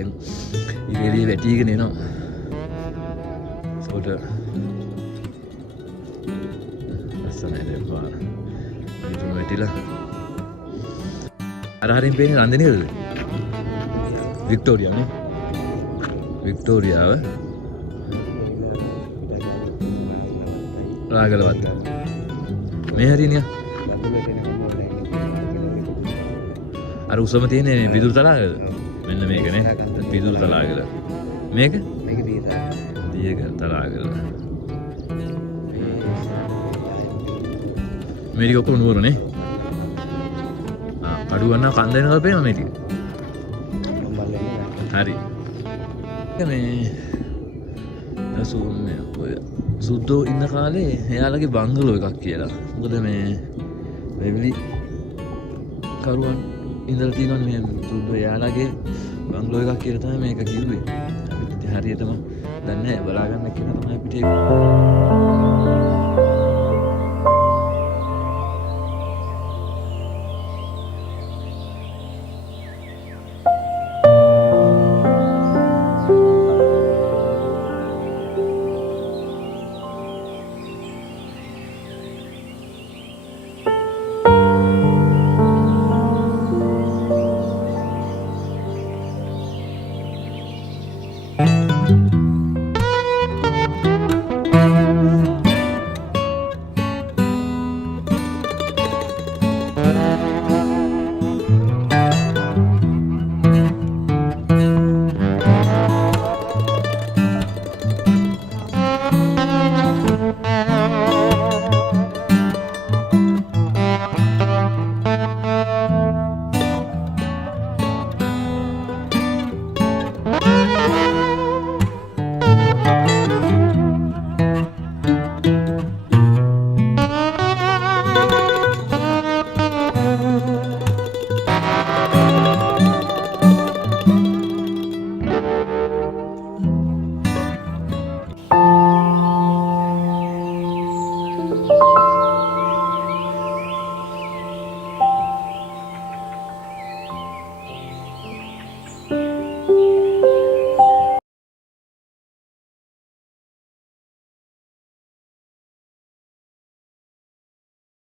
දැන් ඉරේලිය වැටිගෙන එනවා. සෝට ලස්සනයි දැන් පාර. ඊටම වැටිලා. අර හරින් පේන්නේ නන්දිනිකද? වික්ටෝරියා නේ. වික්ටෝරියාව රාගලවත්. මේ හරියනේ. අර උසම තියෙන්නේ පිදුරු තලාගද? මෙන්න මේක නේ. පිදුරු තලාගද. මේක? මේක දීග තලාගද. මේක ඔක්කොම නුවර නේ. අඩුවන්න කන්ද වෙනවා පේනවා මේ ටික. හරි. මේ ඔය සුද්දෝ ඉන්න කාලේ එයාලගේ බංගලෝ එකක් කියලා. මොකද මේ වෙවිලි කරුවන් ඉඳලා තියෙනවා මේ සුද්දෝ එයාලගේ බංගලෝ එකක් කියලා තමයි මේක කිව්වේ. අපිට හරියටම දන්නේ නැහැ බලා ගන්න කියලා තමයි අපිට